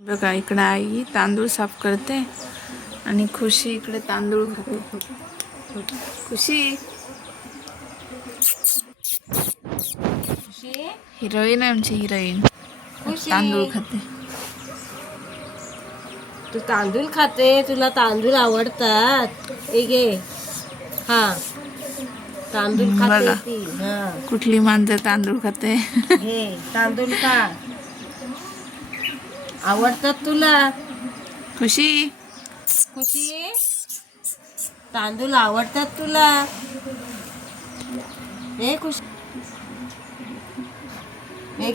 बघा इकडे आई तांदूळ साफ करते आणि खुशी इकडे तांदूळ खाते. खुशी. खुशी? हिरोईन आहे आमची हिरोईन. तांदूळ खाते. तू तांदूळ खाते तुला तांदूळ आवडतात. गे. हा. तांदूळ खाते बघा. ती. हा. कुठली मांजर तांदूळ खाते? घे तांदूळ खा. आवडतात तुला? खुशी? खुशी? तांदूळ आवडतात तुला? हे खुशी हे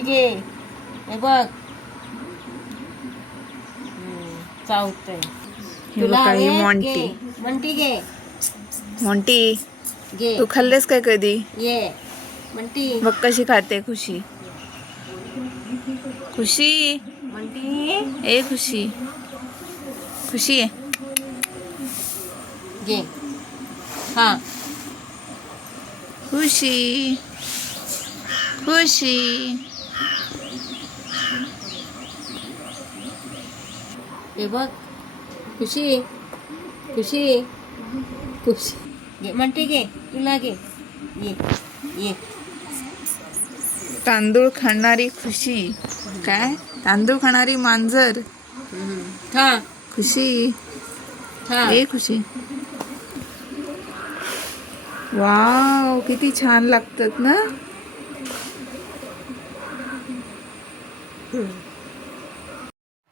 घे. हे बघ. चावतंय. ही हवे? मॉन्टी घे. मंटी घे. तू खाल्लेस काय कधी? ये. मंटी बघ कशी खाते खुशी. खुशी. मंटी ए खुशी. खुशी आहे. घे. हा. खुशी. खुशी. हे बघ. खुशी. खुशी. खुशी. घे. म्हणते घे. तुला घे. ये. ये. तांदूळ खाणारी खुशी. काय? तांदूळ खाणारी मांजर. खा खुशी. ए खुशी. वाव किती छान लागतात ना?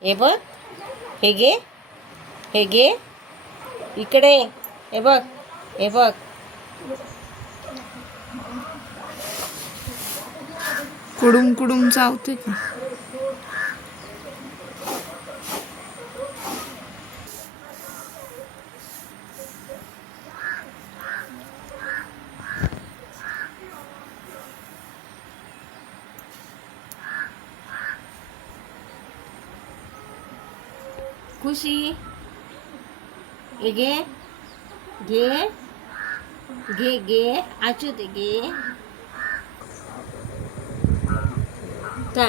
हे बघ. हे घे. हे घे. इकडे. हे बघ. हे बघ. कुडुम कुडुम चावते की? खुशी. हे घे घे घे घे आचू घे का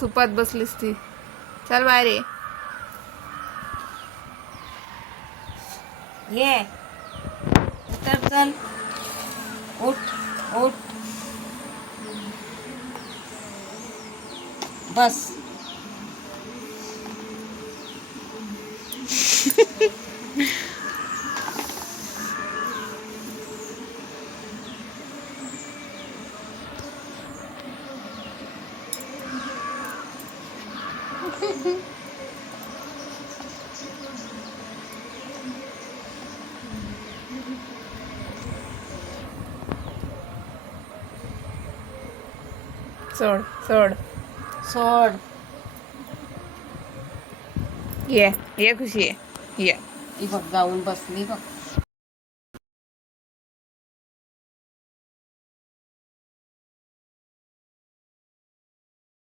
सुपात बसलीस ती. चल बारे ये ये। उतर चल। उठ उठ। बस। सोड सोड सोड. ये ये खुशी ये ये. ही बघ जाऊन बसली बघ.